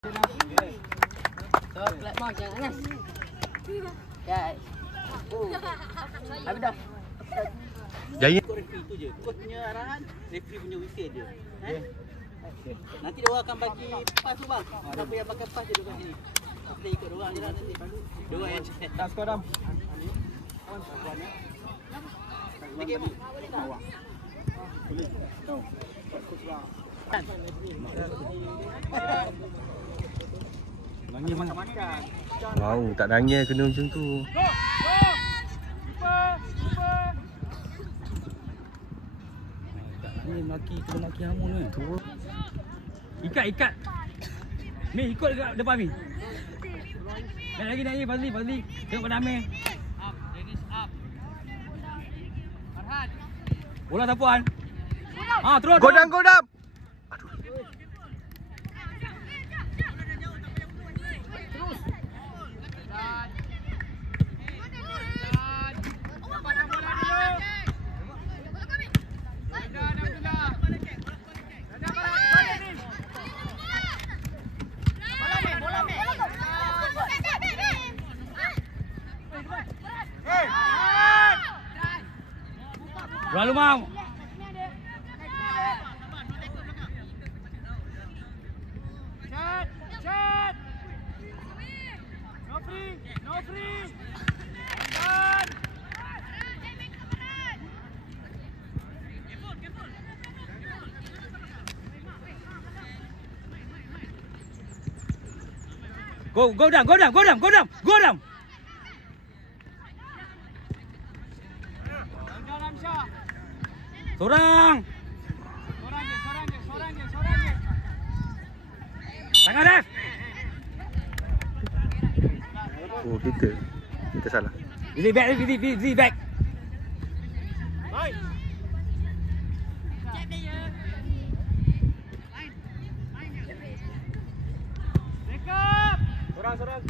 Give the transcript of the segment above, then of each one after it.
So, flat mark jangan Anas. Ya. Habis dah. Jaya. Kau referee tu je. Kau punya arahan, referee punya wicket je. Nanti dia orang akan bagi pas tu bang. Siapa yang pakai pas je dekat sini. Kita ikut dia orang je lah nanti. Dia orang yang check. Tak skor Dam. Lagi bang. Boleh. Tahu. Nangis makan. Wow, tak nangis kena macam tu. Ni maki kena maki hamun ni. Tu. Ikat. Mi ikut dekat depan Mi. Naik lagi Fazli. Tengok pada Amir. Up, Dennis up. Farhan. Bola Tapuan. Terus. Godam. Lalu mau. Chat. No free. Go down. Sorang je. Tangan dah. Oh, kita salah. Billy back. Baik. Sorang.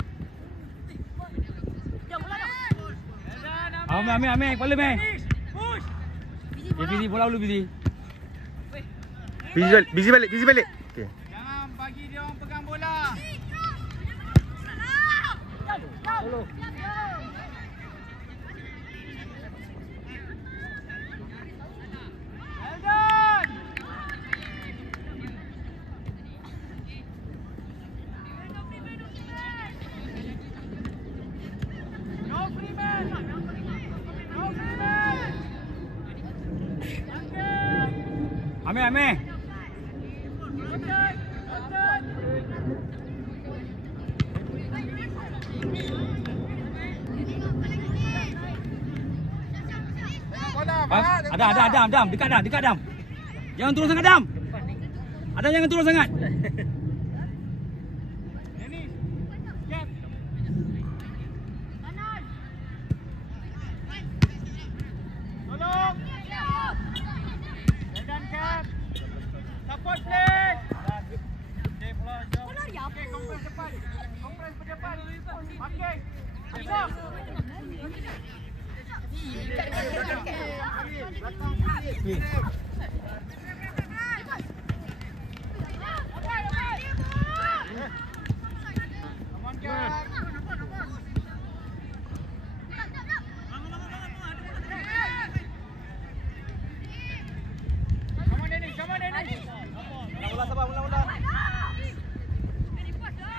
Amir, kepala Amir. Busy, bola dulu busy. Busy balik. Okey. Jangan bagi dia orang pegang bola. Tolong. Eldon. No free man. Amir. Ada Dam, dekat Dam. Jangan turun sangat Dam. Jangan turun sangat. Tolong. Dan cap. Support play. Okey, kompres depan. Okey. Ayo. Mula.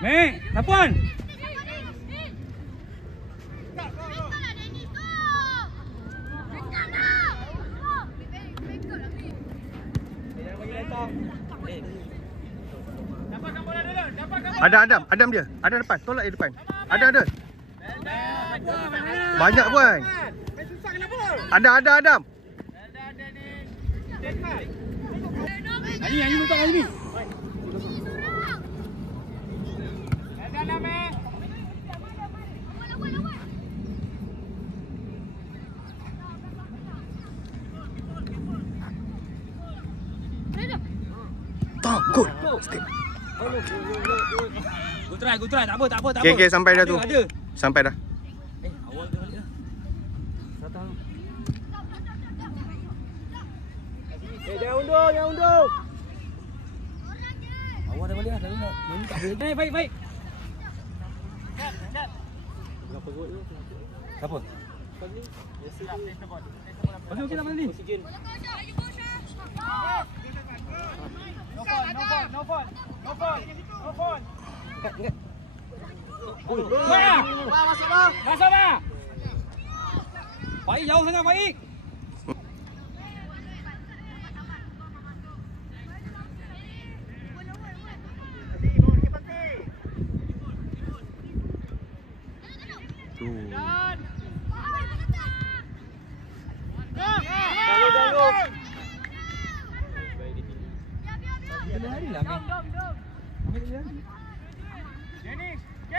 Mek, Tapuan. Ada Adam dia. Ada depan. Tolak dia depan. Ada. Banyak puan. Ada Adam. Ini letak lagi ni. Good. Go try. Tak apa. Okey, sampai dah tu. Ada. Sampai dah. Awal dia balik dah. Jangan undur. Awak dah balik lah. Selalu nak. Ini tak boleh. Baik, baik. Berapa gol tu? Siapa? Pasal okey tak Fazli? Oksigen. No phone. Dekat. Masuk dah. Baik jauh sangat baik.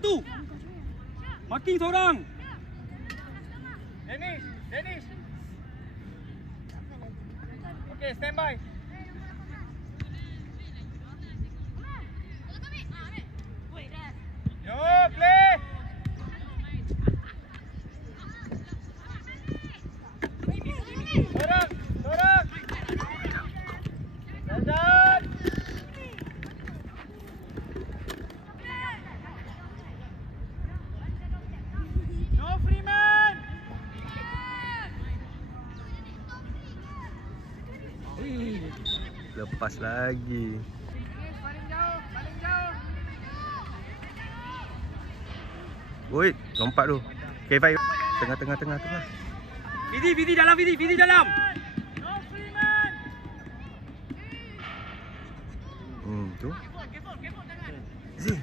Tu. Marking seorang. Dennis. Okey, stand by. Yo, play. Sorang. Dadan. No Freeman. Lepas lagi. Paling jauh. Oi, lompat tu. Okay, baik. Tengah. Fizi dalam. No Freeman. Tu. Zee.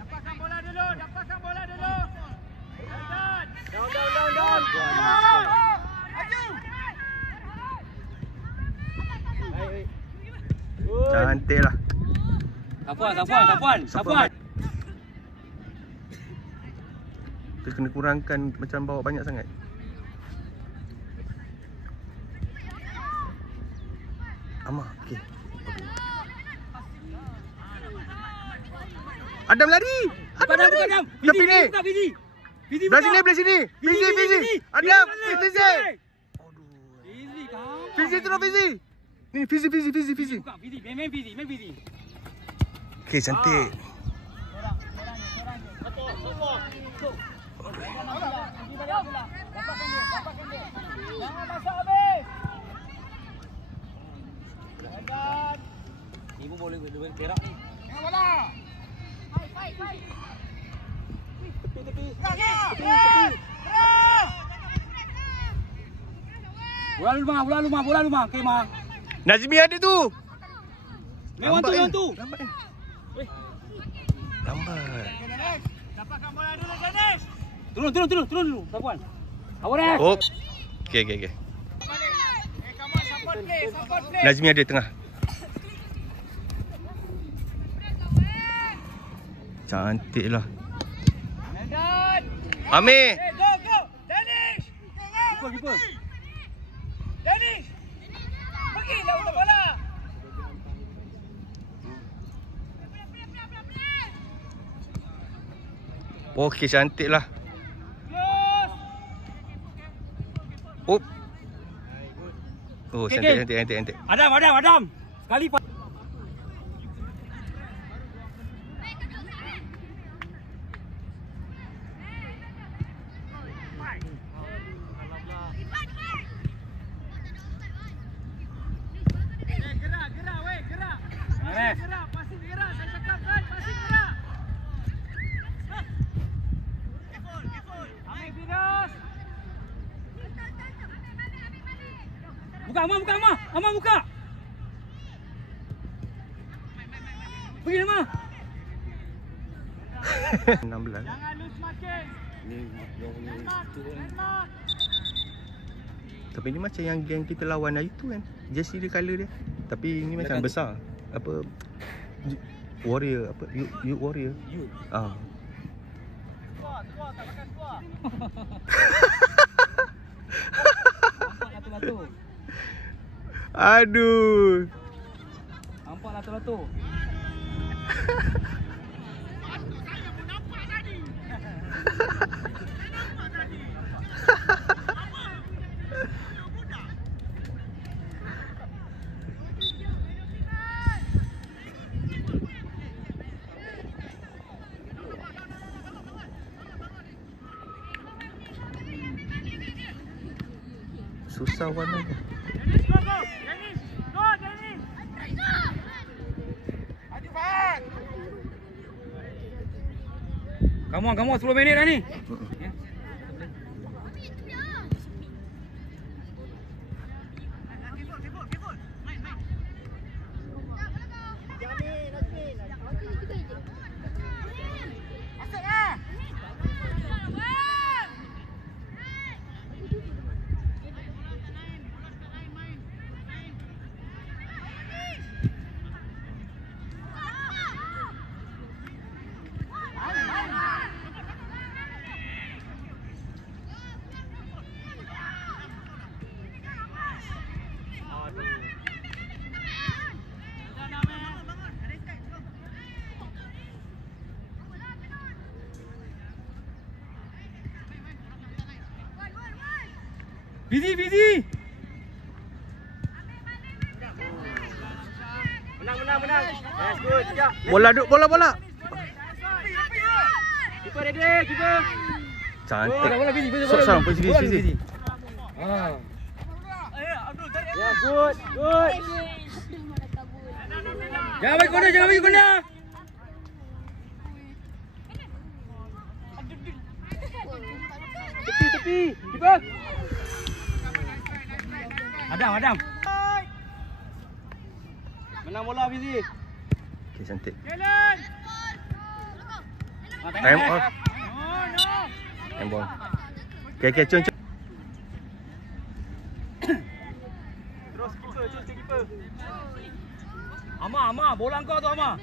Dapatkan bola dulu. Down. Cantik lah. Sapuan. Kita kena kurangkan macam bawa banyak sangat. Amah, okey. Adam lari. Adam. Tepi ni. Fizi. Belah sini. Fizi. Adam, Fizi. Fizi terus Fizi. Ni Fizi. Buka Fizi. Main Fizi. Okey, cantik. Dapatkan dia. Jangan masuk habis. Ni pun boleh perak ni. Tengok bola. Fight. Tepi. Bola lumah. Okey, Ma. Nazmi ada tu. Main tu. Lambat. Dapatkan bola dulu, Dennis. Turun dulu. Sapuan. Awak dah. Oh. Okey. Support play. Nazmi ada tengah. Cantik lah. Amir. Go. Dennis. Keeper. Dennis. Pergilah untuk bola. Okey, cantik lah. Oh. Oh, cantik. Adam. Sekali Gerak. Pasti gerak. Saya cakap kan, pasti gerak. Ambil Firas. Buka, Amah buka. Pergi Amah. 16. Jangan lose marking. Tapi ni macam yang geng kita lawan hari tu kan. Jersey dia colour dia. Tapi ni macam besar. Apa Warrior, apa Youth Warrior. Ah. Keluar, tak pakai keluar. Nampak latu-latu. Aduh. Nampak latu-latu. usahawan lagi. Kamu 10 minit dah ni. Busy. Menang. Yes, good. Sekejap. Bola. Keeper ready, keeper. Cantik. Bola busy. Sok posisi. Ah. Ya, good. Jangan bagi corner. Tepi. Keeper. Adam. Menang bola busy. Okey, cantik. Tengok. Time off. Handball. Okey, cun. Terus keeper. Ama, bola kau tu Ama.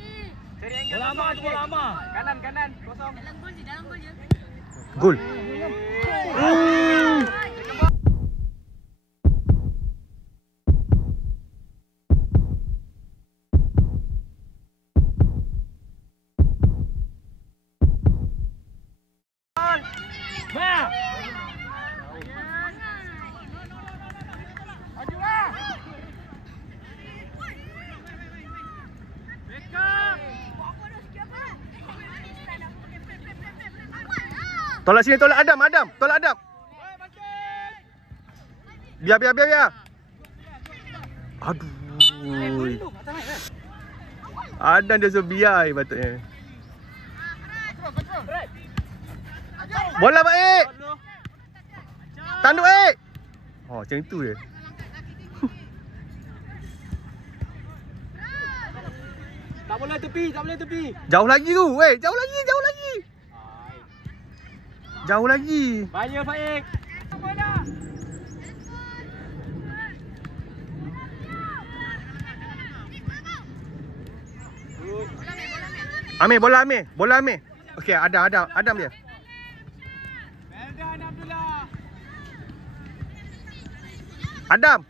Bola Ama. Kanan, kosong. Dalam gol je. Gol. Ma. Tolak sini, tolak Adam. Biar. Aduh. Adam dia suruh biar patutnya. Bola baik. Tanduk baik. Oh, macam itu je. Tak boleh tepi. Jauh lagi tu. Jauh lagi. Bahaya Faik. Amir, bola Amir. Okey, Adam dia. Meldan Abdullah. Adam.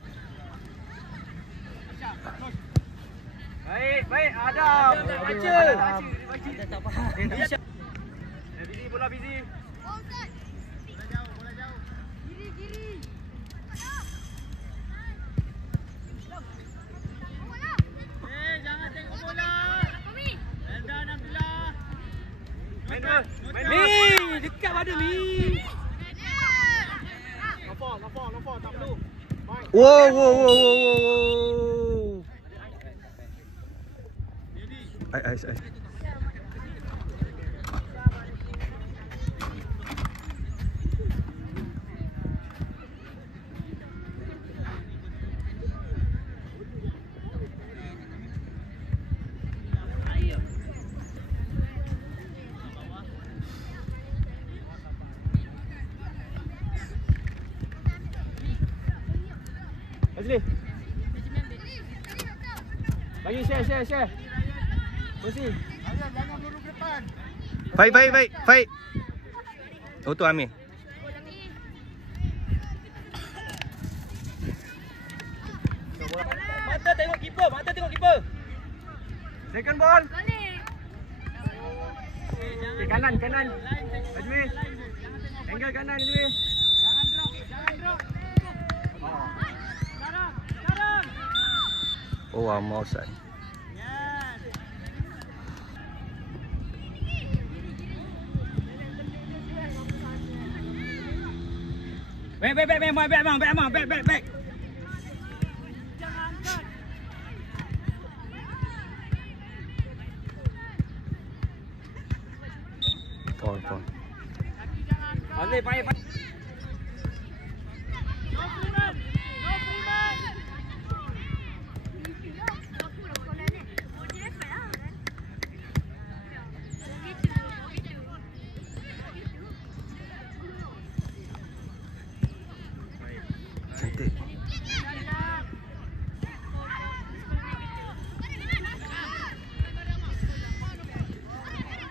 Baik, Adam. Baca. Tak faham. Busy, bola busy. Bola jauh. Kiri. Jangan tengok bola. Meldan Abdullah. Main dekat pada Mi. Nampak, tak perlu. Wow. Ais. Azli. Bagi share. Posisi. Jangan lurus ke depan. Baik. Oh tu Amir. Mata tengok keeper. Second ball. Kanan. Azmi. Angle kanan Azmi. Jangan drop. Sekarang. Oh, mau Ustaz. Back, back. Foul. Pandai. Cantik.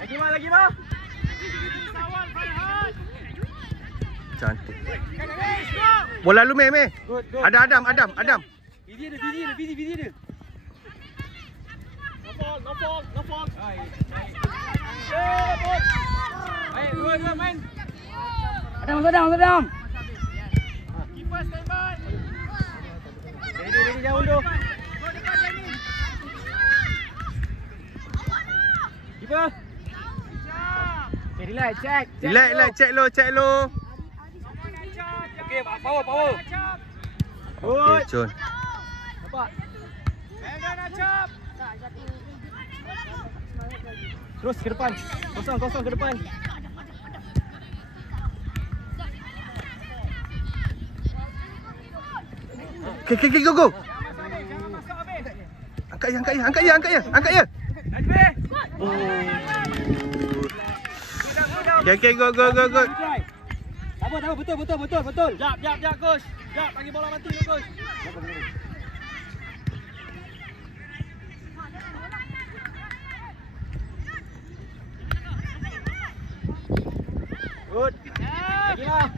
Lagi mah. Cantik. Bola lu meh. Good. Ada Adam. Busy dia. No fall. Baik, dua main. Adam. Keeper standby. Ready jauh dulu. Keeper. Okay, relax, check. Check lo. Okay, power. Okey, Chon. Nampak? Brandon Acap. Terus ke depan. Kosong ke depan. Okay, go. Jangan masuk habis. Angkat ya. Najib. Okay, go. Apa, betul. Jap, coach. Jap, bagi bola mati dulu, coach. Good. Lagi lah.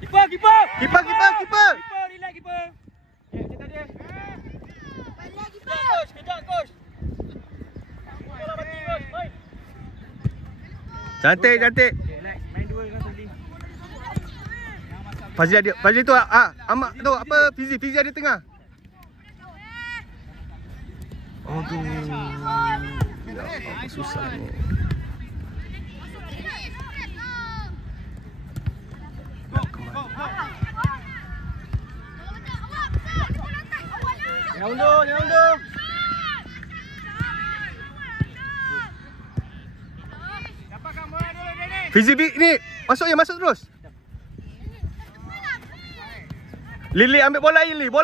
Keeper. Keeper. Relax, keeper. Kita dia. Kejar, coach. Bola mati, coach. Main. Cantik. Relax, main dua dengan Fazli. Fazli tu Amak tu apa Fizi ada tengah. Aduh. Ya Allah, susah ni. Jangan undur. Dapatkan bola dulu, Dennis. Fizi ni masuk terus. Lili ambil bola Lili. Wow.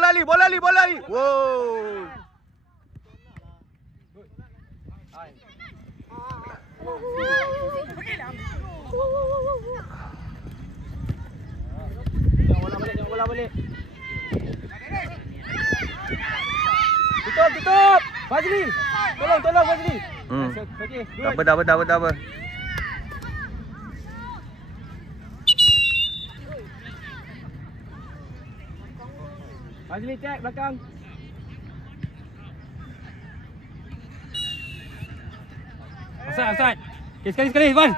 Jangan bola balik. Tutup. Fazli. Tolong Fazli. Okey. Tak apa. Fazli check belakang. Offside. Okay, sekali, Ivan.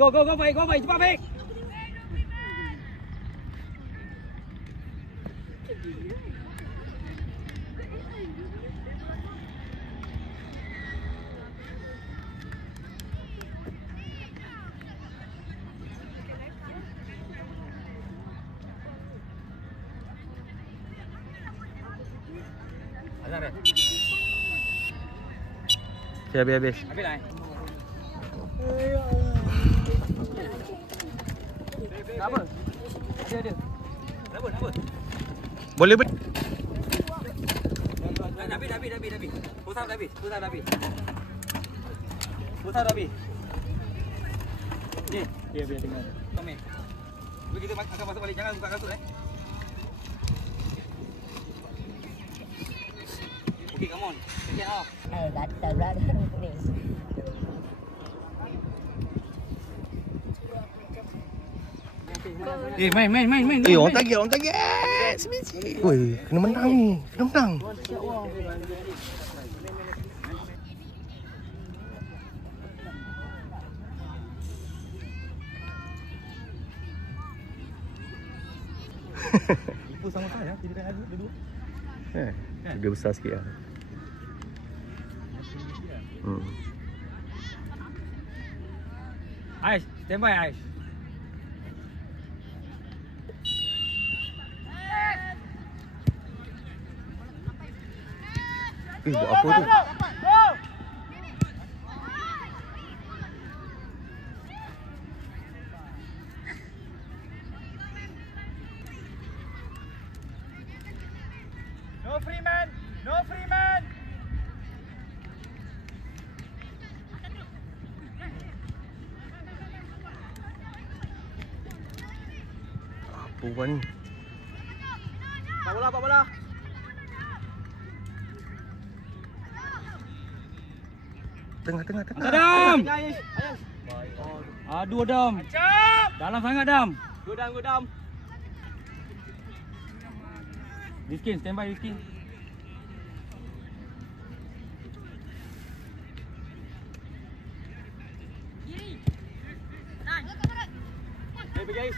Go, Faik, cepat Faik. Azhar. Habis. Habis lah. Apa? Ada. Kenapa? Boleh Habis. Pusat habis. Ni. Biar dengar. Tommy. Kita akan masuk balik, jangan buka kasut Okay, come on. Take it off. Main. Orang target. Semisi. Woi, kena menang ni. Ibu sama saya, kita kan ada dua. Dia besar sikit lah. Ais, stand by Ais. Buat apa tu? No free man! No free man! Apa buat ni? Pak bola. Tengah. Adam! Aduh Adam. Dalam sangat Adam. Gudam. Rizkin, stand by Rizkin. Guys.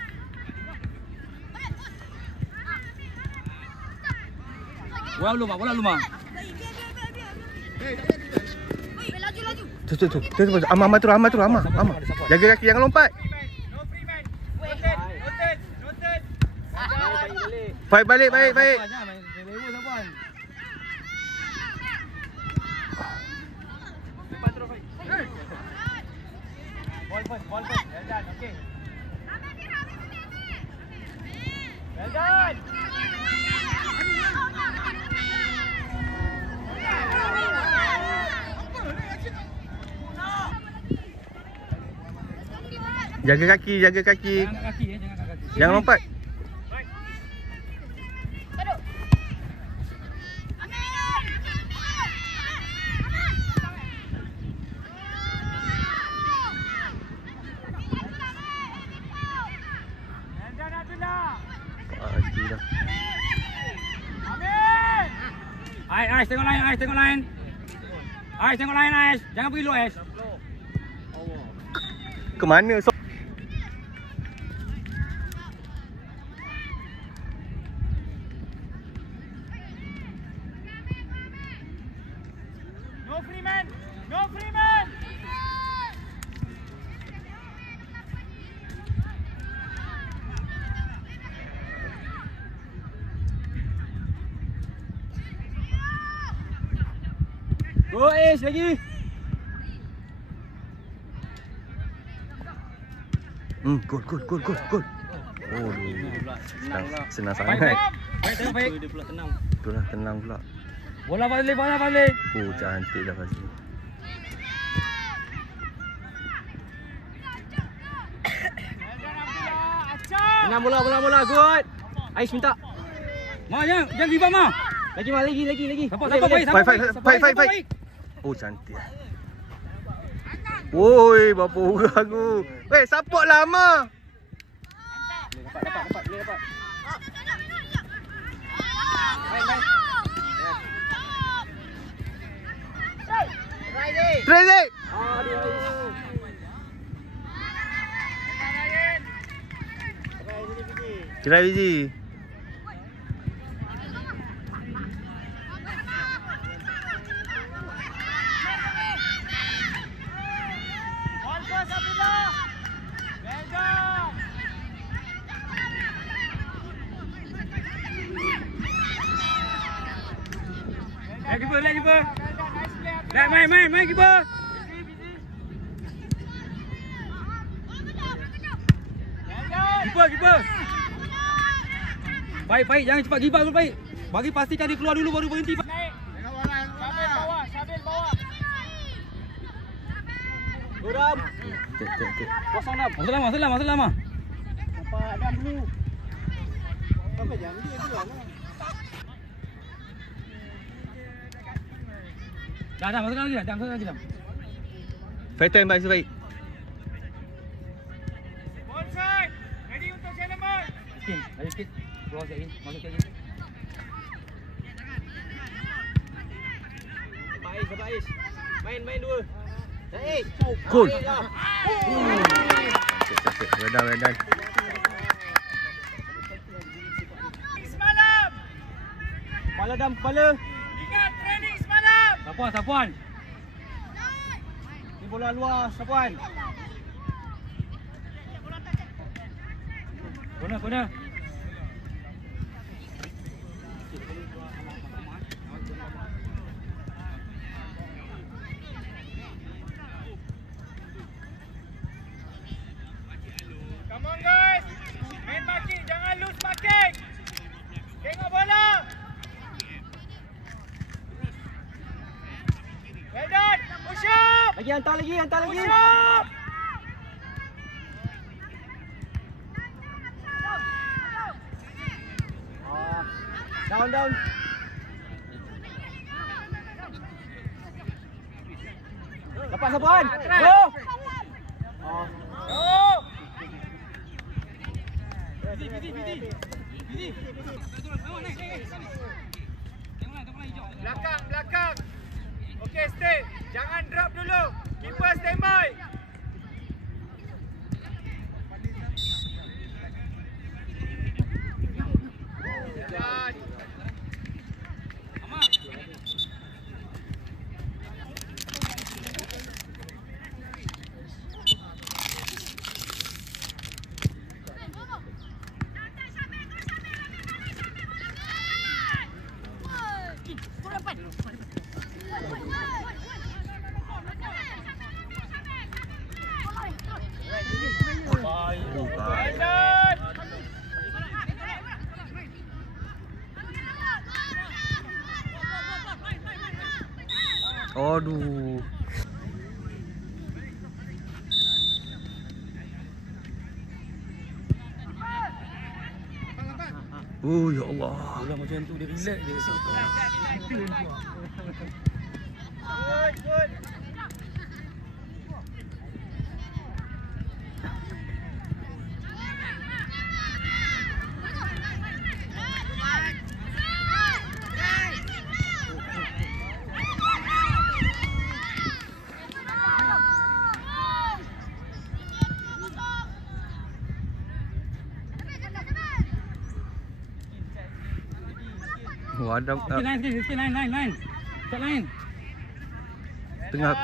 Bola lu, Mak. Tu. Amat turun. Jaga kaki, jangan lompat. Fight balik, baik. Ball first. Well done, okay. Well done. Jaga kaki. Jangan kat kaki. Jangan lompat. Ais, tengok lain. Ais, tengok lain, Ais. Jangan pergi lu, Ais. Ke mana? No free man. No free man. Go Ais lagi. Gol. Oh, senang sangat. Baik, tengok baik. Dia pula tenang. Itulah tenang pula. Bola balik. Oh, cantik dah Fazli. Menang bola. Good. Ais minta. Mak, jangan give up, Mak. Lagi. Sabar, Fight. Oh, cantik. Woi, berapa orang tu? Weh, support lama. Dapat. Tracy. Cerai biji. Let keeper. Main keeper. Keeper. Baik, jangan cepat give up dulu, baik. Bagi pastikan dia keluar dulu baru berhenti. Sambil bawah. Gudam. Kosong Dam. Masuk lama. Nampak Dam dulu. Sampai jangan dia dulu lah. Dah, masukkan lagi dah. Fight time baik. Ball side. Ready untuk seleman. Sikit. Keluar sikit lagi. Masuk sikit lagi. Ais. Main dua. Ais. Cool. Well done. Hadam kepala. Ingat training semalam. Sapuan. Ni bola luar, Sapuan. Corner. Come on guys. Main marking, jangan lose marking. Tengok bola. Well done. Push up. Hantar lagi. Push up. Down. Lepas Sapuan. Go. Belakang. Okey, stay. Jangan drop dulu. Keeper standby. Aduh. Oh ya Allah. Bola macam tu dia relax dia. Good. Ada Sikit line. Start line. tengah.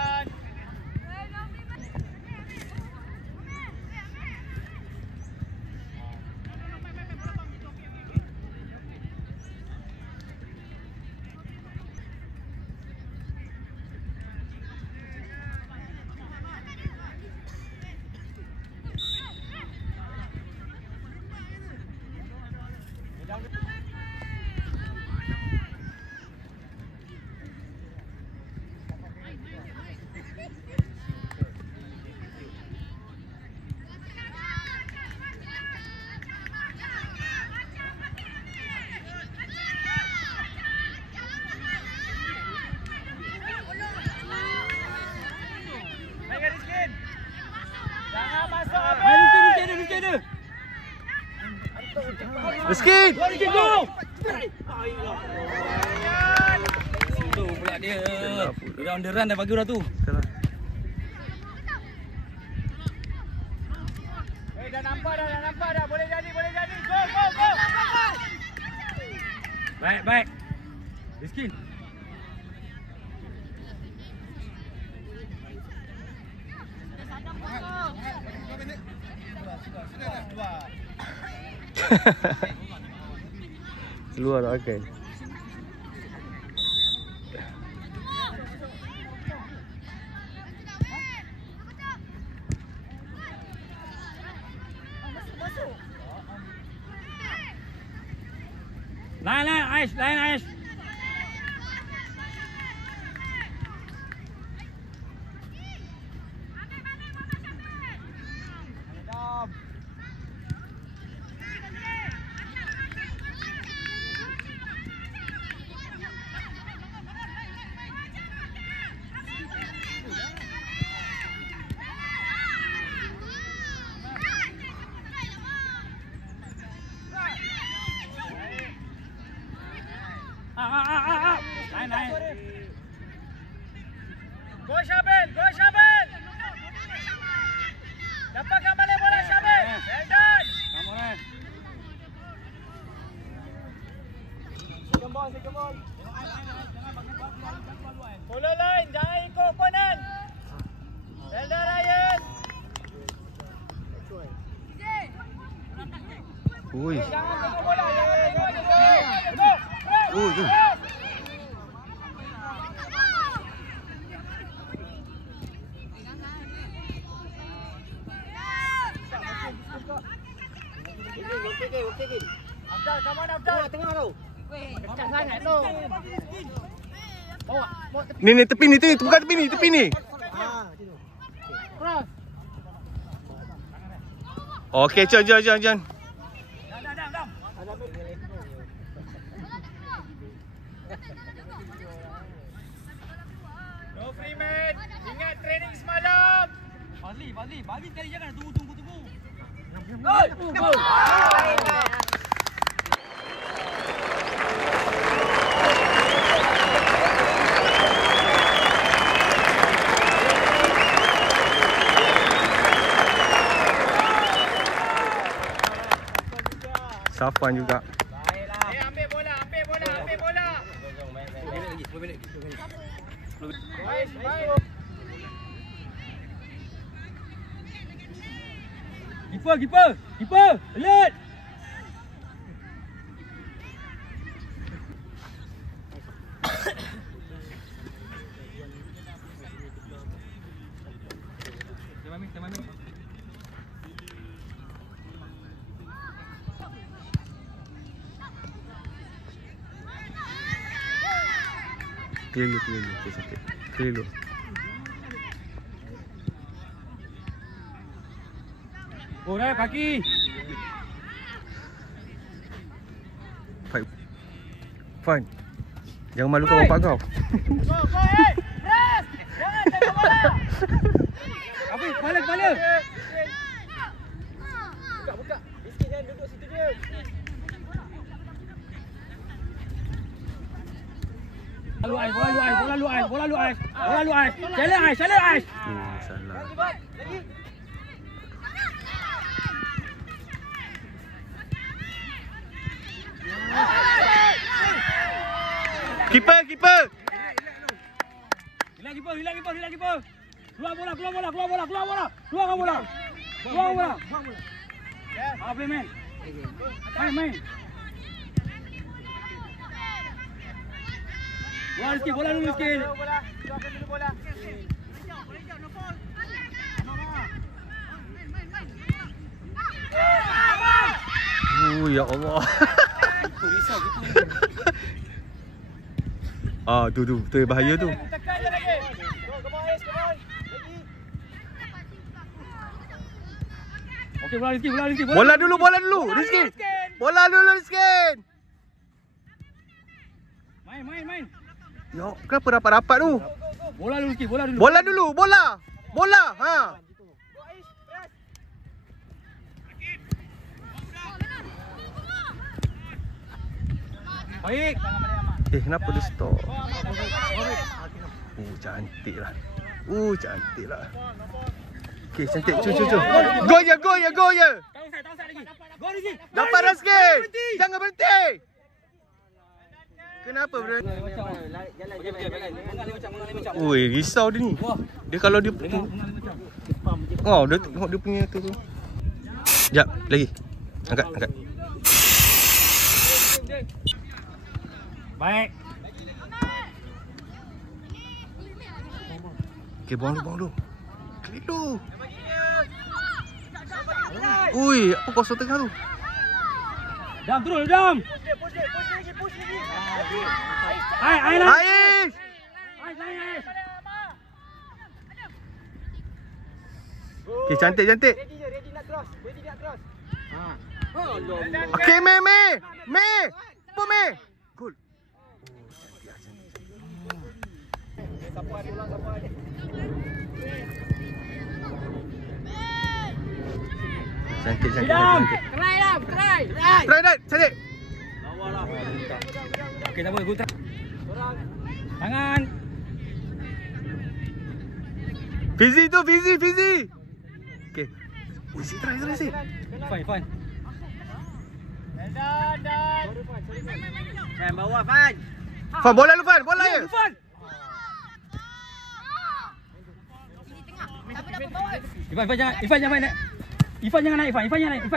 Miskin. Tu pula dia. Dia on the run dah bagi dah tu. Dah nampak dah. Boleh jadi. Go. Baik. Miskin. Luar tak pakai. Line Aish. Ui. Ui tu. Okey. Abdal, come on Abdal. Tengah tu. Kecak sangat tu. Bawa. Ni tepi ni tu, bukan tepi ni. Cross. Okey, John. No free man. Ingat training semalam. Fazli, bagi sekali jangan tunggu. Gol. Safwan juga. Ambil bola. Keeper, alert. Teman. Keliru. Okey, cantik. Keliru. Rai kaki. Fine. Jangan malukan bapak kau. Apa? Kepala. Buka. Miskin kan duduk situ dia. Bola lu Ais. Challenge Ais. Salah. Lagi. Keeper. Hilang keeper. Keluar bola. Play man. Main. Bola dulu sikit. Keluarkan dulu bola. Ya Allah. Risau gitu. Tu bahaya tu. Tekan je lagi. Come on. Lagi. Okey, bola Rizky. Bola dulu Rizky. Bola dulu Rizky. Main. Ya, kenapa rapat-rapat tu? Bola dulu Rizky. Bola dulu. Ha. Baik. Kenapa dia stop? Cantik lah. Okey, cantik. Cu. Go ya. Tahu saya lagi. Gol Rizky. Dapat Rizky. Jangan berhenti. Kenapa berhenti? Jalan. Oi, risau dia ni. Dia kalau dia dia tengok dia punya tu. Jap, lagi. Angkat. Baik. Okey, buang dulu. Keliru. Ui, apa kosong tengah tu? Dam terus, Dam. Push lagi. Ais. Okey, cantik. Ready nak cross. Okey, Me. Apa Me? Gol. Sapuan ulang. Cantik. Try Dam. Try dah, cantik. Bawalah. Okey, tak apa, gol tak. Tangan. Fizi. Okey. Isi try. Fine. Dan. Fan bawah, Fan. Fan, bola lu Fan, bola ya. Fan. Ifan jangan main. Ifan jangan naik, Ifan jangan naik.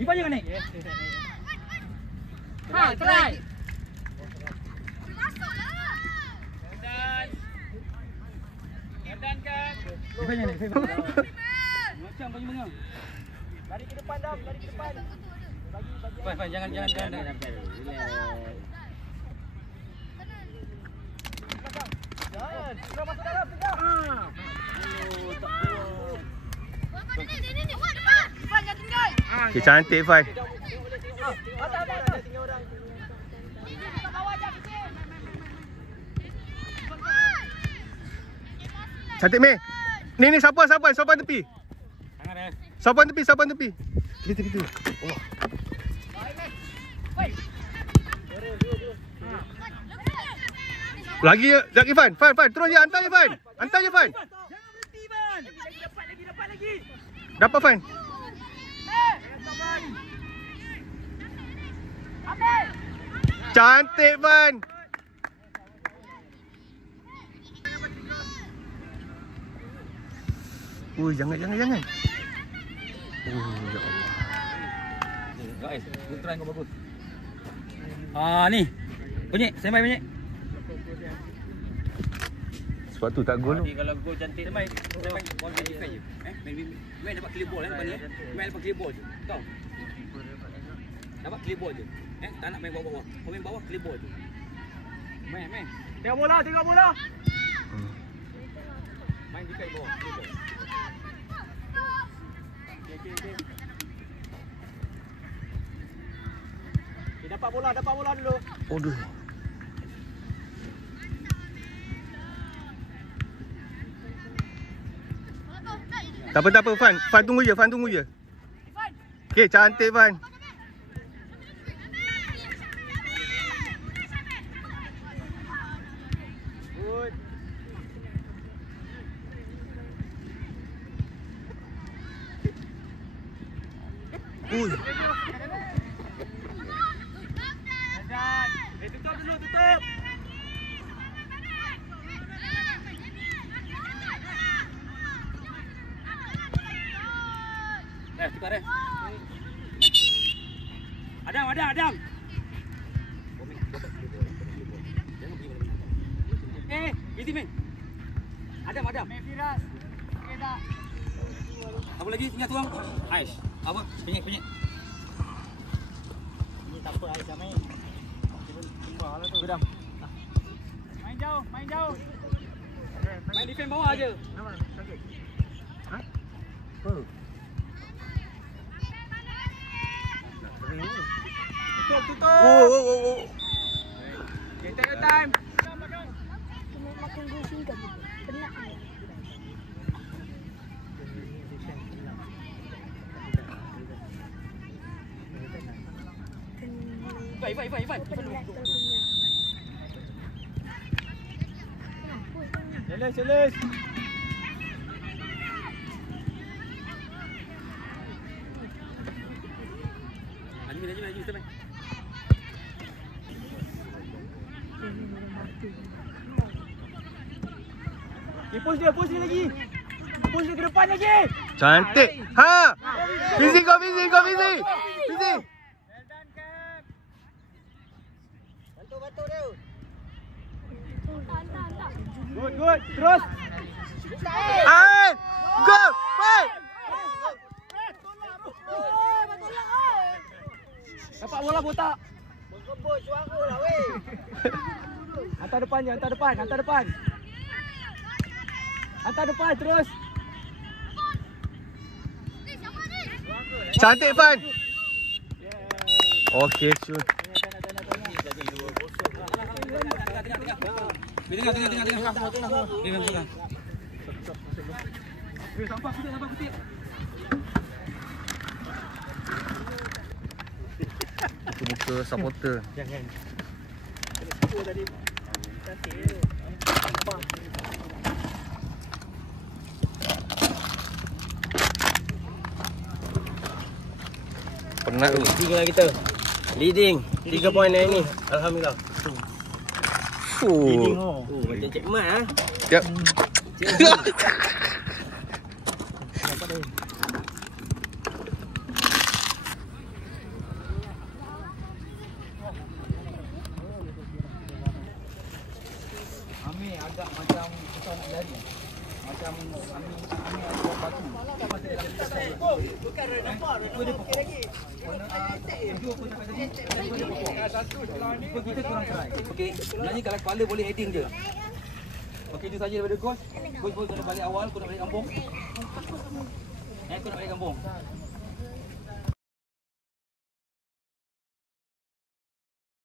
Ifan jangan naik. Ha, try. Ifan jangan naik. Macam baju bunga. Lari ke depan dah, lari ke depan. Ifan jangan. Kau masuk dalam, tengah. Okay, cantik Fan. Cantik Mei. Ni sapuan tepi. Tangan dia. Sapuan tepi. Kita. Oh. Lagi Fan, terus je hantar je Fan. Jangan berhenti, Fan. Dapat lagi. Dapat Fan. Cantik Fan. Jangan. Ya Allah. Guys, try kau bagus. Ni. Bunyi, standby bunyi. Sebab tu tak gol. Kalau gol cantik standby ball dia defend je. Main dapat clear ball lepas ni. Main dapat clear ball je. Tahu? Dapat clear ball je. Tak nak main bawah-bawah. Kau main bawah clear ball je. Main. Tengok bola. Main defend bawah, clear ball. Okay. Dapat bola dulu. Aduh. Tak apa Fan. Fan tunggu je. Okey, cantik Fan. Good. Tutup. Tukar dah. Adam. Ganti main. Adam. Main Firas. Okey dah. Apa lagi tinggal tuang? Aish. Apa? Penyek. Ini tak apa, Aisyah main. Timbal lah tu. Adam. Main jauh. Main defend bawah aje. Tutup. Oh. Okay, take your time. Makan gosing ke? Penat. Ifan. Challenge. Lagi sampai. Push dia lagi. Push dia ke depan lagi. Cantik. Ha. Fizi. Well done, Cam. Bantu dia. Good. Terus. An. Go. Fight. Dapat bola botak. Berkebun suara lah weh. Hantar depan. Hantar depan terus. Cantik Fan. Okey, cun. Tengah. Sampah kutip. Muka supporter. Jangan. Tadi. Cantik. Penat tu. Leading lah kita. Leading. 3 poin hari ni. Alhamdulillah. Macam Cik Mat ah. Yep. lain. Amir agak macam susah nak lari. Macam Amir ada buat batu. Bukan nampak. Okey lagi. Kita kurang try. Okey, sebenarnya kalau kepala boleh heading je. Okey, itu saja daripada coach. Coach kena balik awal, kau nak balik kampung. Kau nak balik kampung.